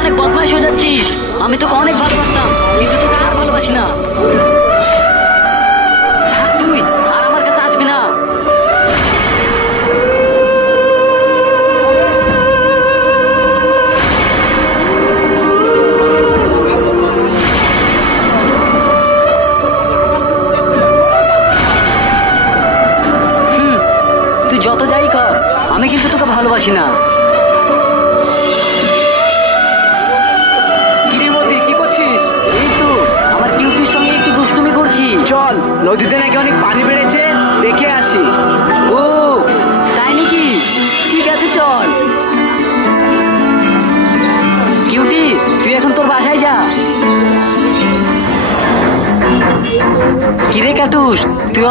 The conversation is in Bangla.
অনেক বদমাইশ হয়ে যাচ্ছিস। আমি তোকে অনেক ভালোবাসতাম, কিন্তু তোকে আর ভালোবাসি না। তুই আর আমার কাছে আসবি না। তুই যত যাই কর, আমি কিন্তু তোকে ভালোবাসি না। চল, নদীতে নাকি অনেক পানি বেড়েছে, দেখে আসি। ও তাই নাকি? ঠিক আছে চল। কিউটি, তুই এখন তোর বাসায় যা। কিরে কাটুস, তুই